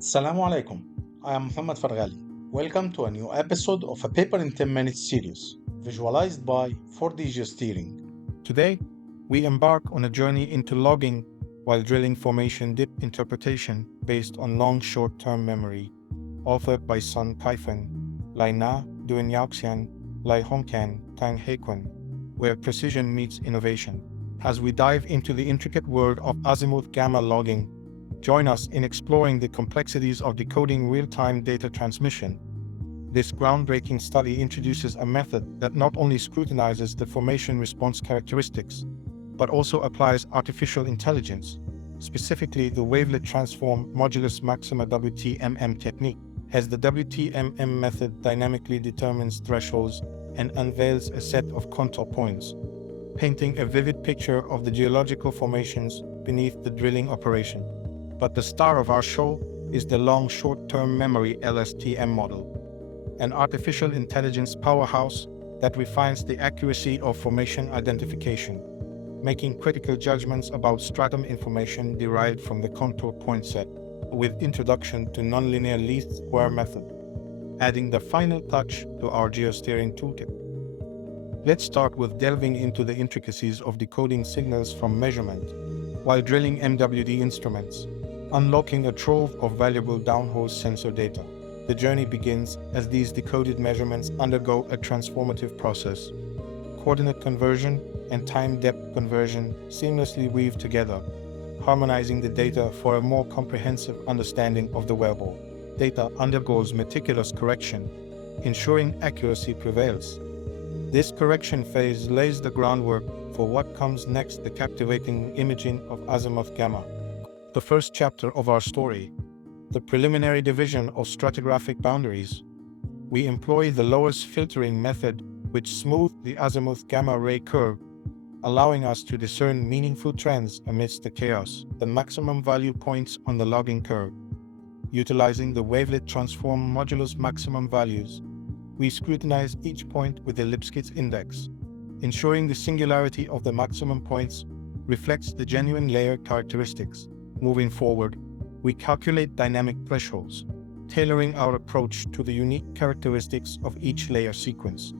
Assalamu alaikum. I am Muhammad Farghali. Welcome to a new episode of a Paper in 10 Minutes series, visualized by 4D Geosteering. Today, we embark on a journey into logging while drilling formation dip interpretation based on long short-term memory, authored by Sun Kaifan, Lai Na, Duen Yaoxian, Lai Hongkan, Tang Heikun, where precision meets innovation. As we dive into the intricate world of Azimuth Gamma logging, join us in exploring the complexities of decoding real-time data transmission. This groundbreaking study introduces a method that not only scrutinizes the formation response characteristics, but also applies artificial intelligence, specifically the Wavelet Transform Modulus Maxima WTMM technique, as the WTMM method dynamically determines thresholds and unveils a set of contour points, painting a vivid picture of the geological formations beneath the drilling operation. But the star of our show is the long short-term memory LSTM model, an artificial intelligence powerhouse that refines the accuracy of formation identification, making critical judgments about stratum information derived from the contour point set, with introduction to Nonlinear Least Square method, adding the final touch to our geosteering toolkit. Let's start with delving into the intricacies of decoding signals from measurement while drilling MWD instruments, unlocking a trove of valuable downhole sensor data. The journey begins as these decoded measurements undergo a transformative process. Coordinate conversion and time depth conversion seamlessly weave together, harmonizing the data for a more comprehensive understanding of the wellbore. Data undergoes meticulous correction, ensuring accuracy prevails. This correction phase lays the groundwork for what comes next, the captivating imaging of Azimuth Gamma. The first chapter of our story, the preliminary division of stratigraphic boundaries. We employ the lowest filtering method, which smooths the Azimuth Gamma ray curve, allowing us to discern meaningful trends amidst the chaos. The maximum value points on the logging curve. Utilizing the Wavelet Transform Modulus Maximum values, we scrutinize each point with the Lipskitz index, ensuring the singularity of the maximum points reflects the genuine layer characteristics. Moving forward, we calculate dynamic thresholds, tailoring our approach to the unique characteristics of each layer sequence.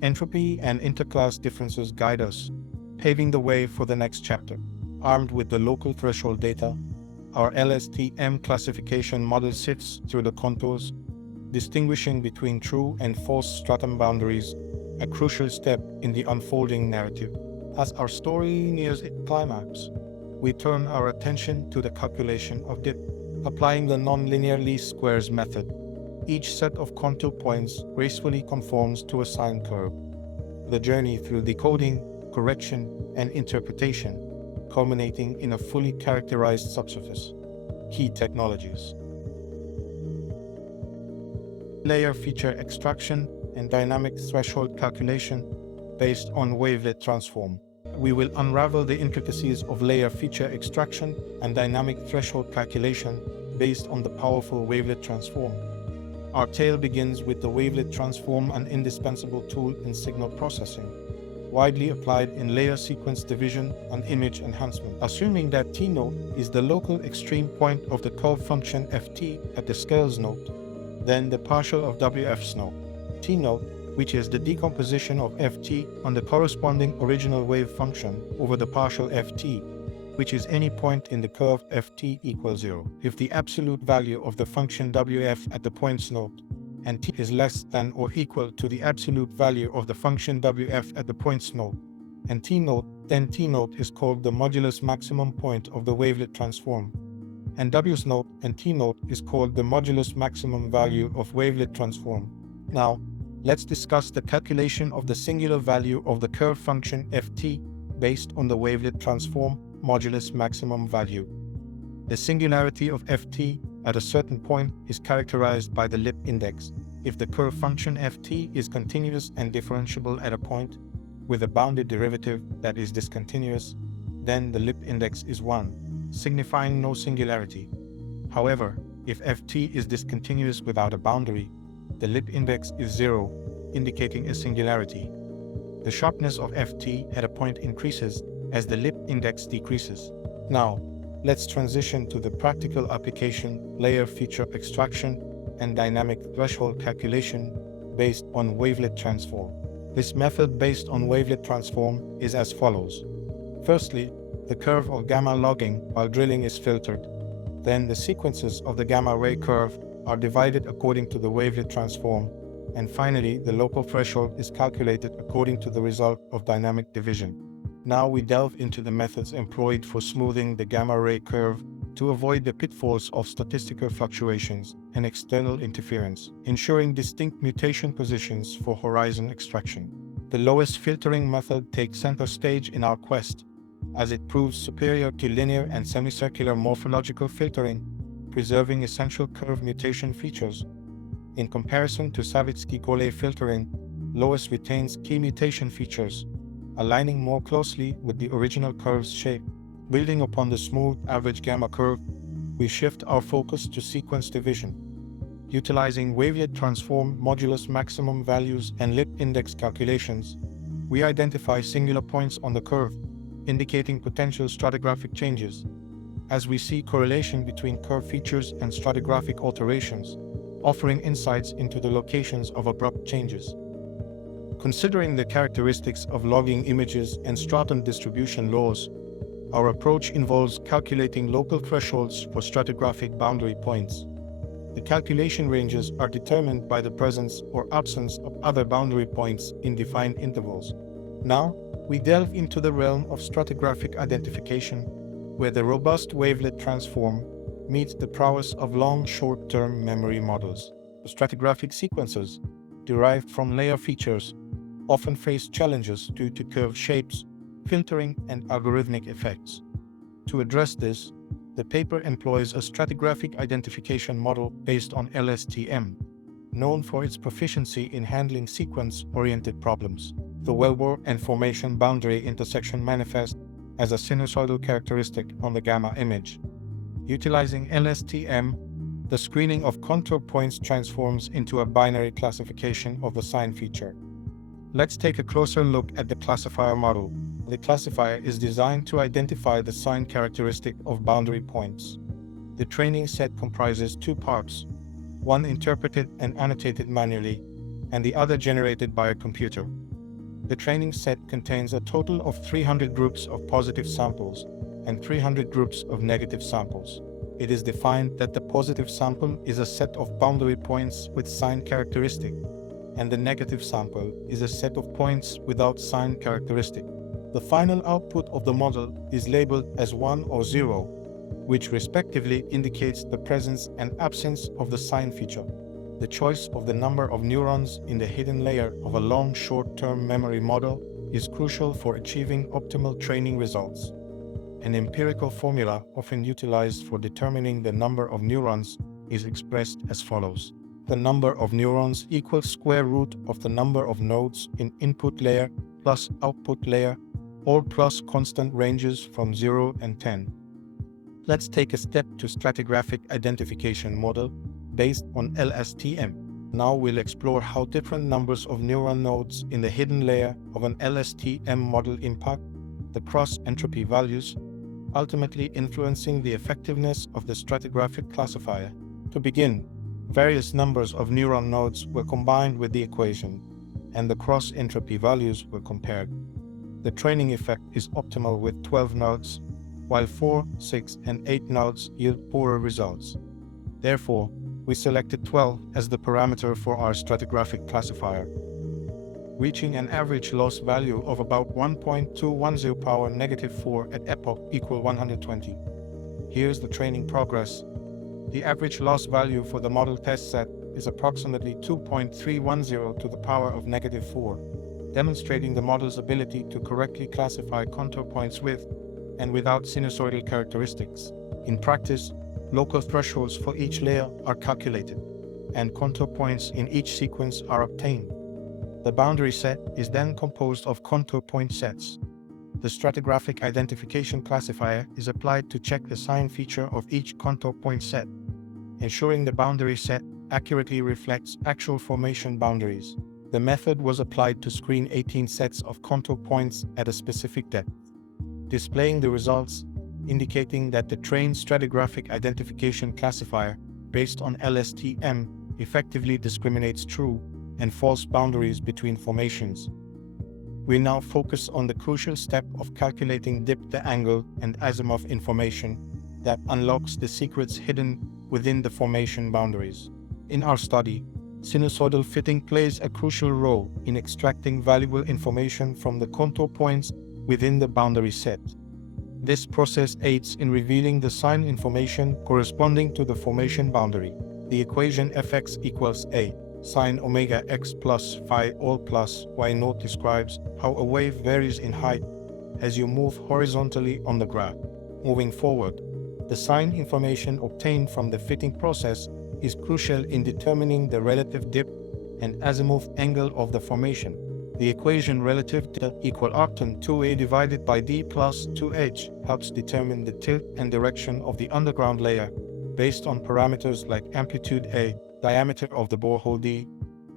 Entropy and interclass differences guide us, paving the way for the next chapter. Armed with the local threshold data, our LSTM classification model sifts through the contours, distinguishing between true and false stratum boundaries, a crucial step in the unfolding narrative. As our story nears its climax, we turn our attention to the calculation of dip, applying the Nonlinear Least Squares method. Each set of contour points gracefully conforms to a sine curve. The journey through decoding, correction, and interpretation, culminating in a fully characterized subsurface. Key technologies: layer feature extraction and dynamic threshold calculation based on Wavelet Transform. We will unravel the intricacies of layer feature extraction and dynamic threshold calculation based on the powerful Wavelet Transform. Our tale begins with the Wavelet Transform, an indispensable tool in signal processing, widely applied in layer sequence division and image enhancement. Assuming that T node is the local extreme point of the curve function Ft at the scales node, then the partial of Wf's node, T node, which is the decomposition of Ft on the corresponding original wave function over the partial Ft, which is any point in the curve Ft equals 0. If the absolute value of the function Wf at the points node and t is less than or equal to the absolute value of the function Wf at the points node and t node, then T node is called the modulus maximum point of the Wavelet Transform, and W's node and T node is called the modulus maximum value of Wavelet Transform. Now, let's discuss the calculation of the singular value of the curve function Ft based on the Wavelet Transform Modulus Maximum value. The singularity of Ft at a certain point is characterized by the lip index. If the curve function Ft is continuous and differentiable at a point with a bounded derivative that is discontinuous, then the lip index is 1, signifying no singularity. However, if Ft is discontinuous without a boundary, the lip index is 0, indicating a singularity. The sharpness of Ft at a point increases as the lip index decreases. Now, let's transition to the practical application, layer feature extraction, and dynamic threshold calculation based on wavelet transform. This method based on wavelet transform is as follows. Firstly, the curve or gamma logging while drilling is filtered. Then the sequences of the gamma ray curve are divided according to the wavelet transform. And finally, the local threshold is calculated according to the result of dynamic division. Now we delve into the methods employed for smoothing the gamma ray curve to avoid the pitfalls of statistical fluctuations and external interference, ensuring distinct mutation positions for horizon extraction. The lowest filtering method takes center stage in our quest, as it proves superior to linear and semicircular morphological filtering, preserving essential curve mutation features. In comparison to Savitsky-Golay filtering, lowest retains key mutation features, aligning more closely with the original curve's shape. Building upon the smooth average gamma curve, we shift our focus to sequence division. Utilizing Wavelet Transform Modulus Maximum values and lip index calculations, we identify singular points on the curve, indicating potential stratigraphic changes, as we see correlation between curve features and stratigraphic alterations, offering insights into the locations of abrupt changes. Considering the characteristics of logging images and stratum distribution laws, our approach involves calculating local thresholds for stratigraphic boundary points. The calculation ranges are determined by the presence or absence of other boundary points in defined intervals. Now, we delve into the realm of stratigraphic identification, where the robust wavelet transform meets the prowess of long short-term memory models. The stratigraphic sequences, derived from layer features, often face challenges due to curve shapes, filtering, and algorithmic effects. To address this, the paper employs a stratigraphic identification model based on LSTM, known for its proficiency in handling sequence-oriented problems. The wellbore and formation boundary intersection manifest as a sinusoidal characteristic on the gamma image. Utilizing LSTM, the screening of contour points transforms into a binary classification of the sign feature. Let's take a closer look at the classifier model. The classifier is designed to identify the sign characteristic of boundary points. The training set comprises two parts, one interpreted and annotated manually, and the other generated by a computer. The training set contains a total of 300 groups of positive samples and 300 groups of negative samples. It is defined that the positive sample is a set of boundary points with sign characteristic, and the negative sample is a set of points without sign characteristic. The final output of the model is labeled as 1 or 0, which respectively indicates the presence and absence of the sign feature. The choice of the number of neurons in the hidden layer of a long short-term memory model is crucial for achieving optimal training results. An empirical formula often utilized for determining the number of neurons is expressed as follows. The number of neurons equals square root of the number of nodes in input layer plus output layer, all plus constant ranges from 0 and 10. Let's take a step to stratigraphic identification model based on LSTM. Now we'll explore how different numbers of neuron nodes in the hidden layer of an LSTM model impact the cross-entropy values, ultimately influencing the effectiveness of the stratigraphic classifier. To begin, various numbers of neuron nodes were combined with the equation, and the cross-entropy values were compared. The training effect is optimal with 12 nodes, while 4, 6, and 8 nodes yield poorer results. Therefore, we selected 12 as the parameter for our stratigraphic classifier, reaching an average loss value of about 1.210 power -4 at epoch equal 120. Here's the training progress. The average loss value for the model test set is approximately 2.310 to the power of -4, demonstrating the model's ability to correctly classify contour points with and without sinusoidal characteristics. In practice, local thresholds for each layer are calculated, and contour points in each sequence are obtained. The boundary set is then composed of contour point sets. The stratigraphic identification classifier is applied to check the sign feature of each contour point set, ensuring the boundary set accurately reflects actual formation boundaries. The method was applied to screen 18 sets of contour points at a specific depth. Displaying the results, indicating that the trained stratigraphic identification classifier based on LSTM effectively discriminates true and false boundaries between formations. We now focus on the crucial step of calculating depth, angle, and azimuth information that unlocks the secrets hidden within the formation boundaries. In our study, sinusoidal fitting plays a crucial role in extracting valuable information from the contour points within the boundary set. This process aids in revealing the sign information corresponding to the formation boundary. The equation Fx equals A sine omega x plus phi all plus y naught describes how a wave varies in height as you move horizontally on the graph. Moving forward, the sign information obtained from the fitting process is crucial in determining the relative depth and azimuth angle of the formation. The equation relative to equal arctan 2a divided by d plus 2h helps determine the tilt and direction of the underground layer based on parameters like amplitude A, diameter of the borehole D,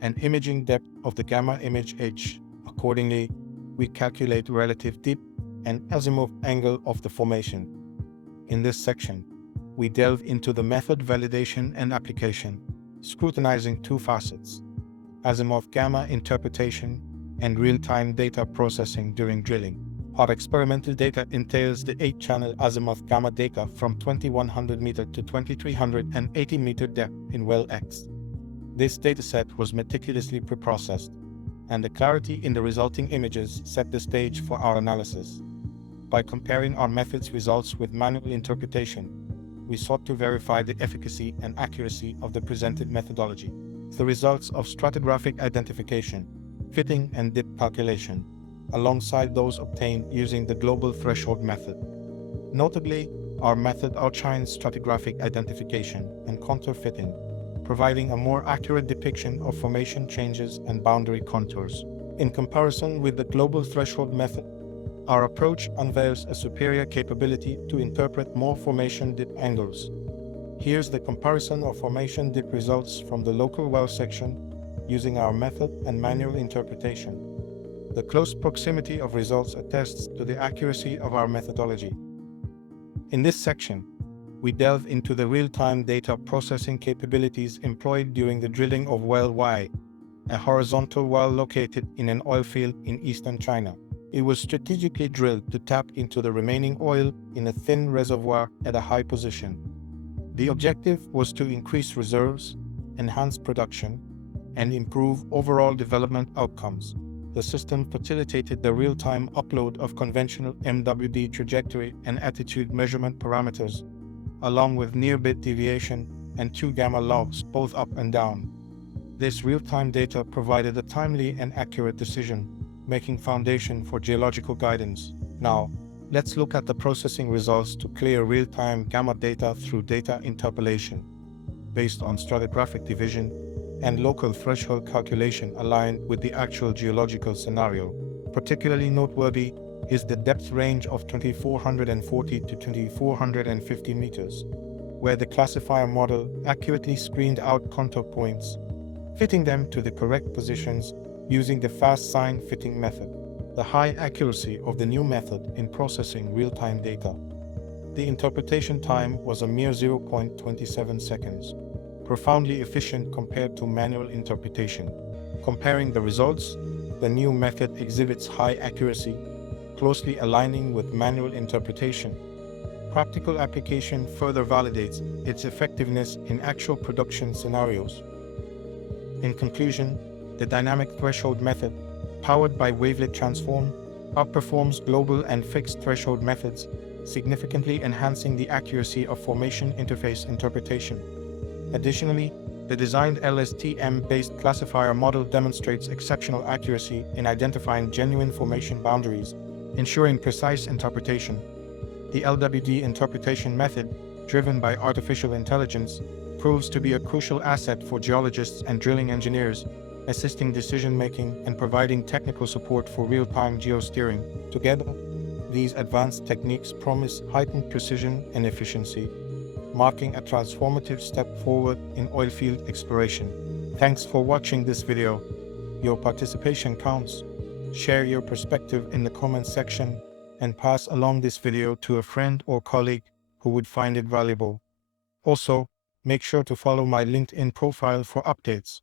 and imaging depth of the gamma image H. Accordingly, we calculate relative depth and azimuth angle of the formation. In this section, we delve into the method validation and application, scrutinizing two facets: Azimuth Gamma interpretation and real-time data processing during drilling. Our experimental data entails the 8-channel Azimuth Gamma data from 2100 meter to 2380 meter depth in well X. This dataset was meticulously preprocessed, and the clarity in the resulting images set the stage for our analysis. By comparing our method's results with manual interpretation, we sought to verify the efficacy and accuracy of the presented methodology. The results of stratigraphic identification, fitting and depth calculation, alongside those obtained using the global threshold method. Notably, our method outshines stratigraphic identification and contour fitting, providing a more accurate depiction of formation changes and boundary contours. In comparison with the global threshold method, our approach unveils a superior capability to interpret more formation dip angles. Here's the comparison of formation dip results from the local well section using our method and manual interpretation. The close proximity of results attests to the accuracy of our methodology. In this section, we delve into the real-time data processing capabilities employed during the drilling of well Y, a horizontal well located in an oil field in eastern China. It was strategically drilled to tap into the remaining oil in a thin reservoir at a high position. The objective was to increase reserves, enhance production, and improve overall development outcomes. The system facilitated the real-time upload of conventional MWD trajectory and attitude measurement parameters, along with near-bit deviation and 2 gamma logs, both up and down. This real-time data provided a timely and accurate decision-making foundation for geological guidance. Now, let's look at the processing results to clear real-time gamma data through data interpolation, based on stratigraphic division and local threshold calculation aligned with the actual geological scenario. Particularly noteworthy is the depth range of 2440 to 2450 meters, where the classifier model accurately screened out contour points, fitting them to the correct positions using the fast sign fitting method. The high accuracy of the new method in processing real-time data. The interpretation time was a mere 0.27 seconds, profoundly efficient compared to manual interpretation. Comparing the results, the new method exhibits high accuracy, closely aligning with manual interpretation. Practical application further validates its effectiveness in actual production scenarios. In conclusion, the dynamic threshold method, powered by Wavelet Transform, outperforms global and fixed threshold methods, significantly enhancing the accuracy of formation interface interpretation. Additionally, the designed LSTM-based classifier model demonstrates exceptional accuracy in identifying genuine formation boundaries, ensuring precise interpretation. The LWD interpretation method, driven by artificial intelligence, proves to be a crucial asset for geologists and drilling engineers, assisting decision-making and providing technical support for real-time geosteering. Together, these advanced techniques promise heightened precision and efficiency, marking a transformative step forward in oilfield exploration. Thanks for watching this video. Your participation counts. Share your perspective in the comments section and pass along this video to a friend or colleague who would find it valuable. Also, make sure to follow my LinkedIn profile for updates.